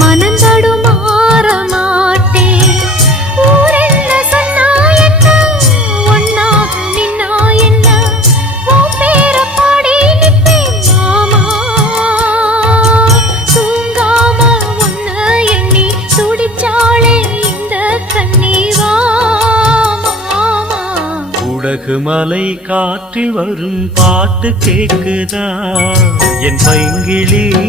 மனந்தடுமாற மாட்டேன். ஊரென்ன சொன்னா என்ன, ஒன்னாக நின்னா என்ன, உன் பேர பாடி நிற்பேன் மாமா. தூங்காம உன்ன எண்ணி துடிச்சாளே இந்த கண்ணீவா மாமா. உலகு மலை காற்றில் வரும் பாட்டு கேக்குதா என் பைங்கிளி?